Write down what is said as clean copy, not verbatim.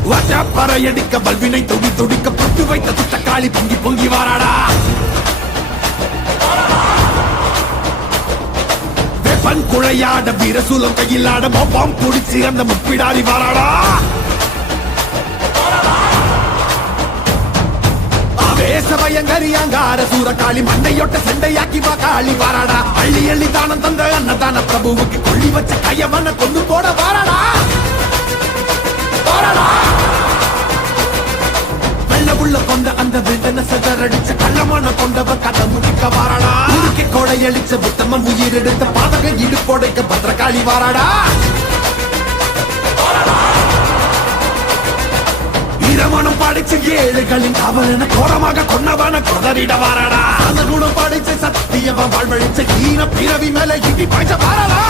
பறையடிக்க பல்வினை துடி துடிக்க புட்டு வைத்த துட்டக்காளி பொங்கி பொங்கி வாராடா. வெப்பன் குழையாட வீரசூலம் கையிலாட மொப்பம் குடிச்சு அந்த முப்பிடாரி வாராடா. ஆவேசமயங்கரியாங்கார சூரகாளி மண்டையொட்ட செண்டையாக்கி காளி வாராடா. அள்ளி அள்ளி தானம் தந்த அன்னதான பிரபுவுக்கு கொள்ளி வச்ச கையவன கொண்டு போட வாராடா. உள்ள கொண்ட அந்த விண்டன செதறடிச்ச கள்ளமான கொண்டவ கதை முடிக்க வாராடா. உருக்கி கொடையளிச்ச புத்தமன் உயிர் எடுத்த பாதக இடுப்போடைக்க பத்திரகாளி வாராடா. வீரமனம் படிச்ச ஏழுகளின் காவலன கோரமாக கொன்னவன கொதறிட வாராடா. அந்த குணம் படிச்ச சத்தியவன் வாழ்வழிச்ச ஈன பிறவி மேல இடி பாய்ச்ச வாராடா.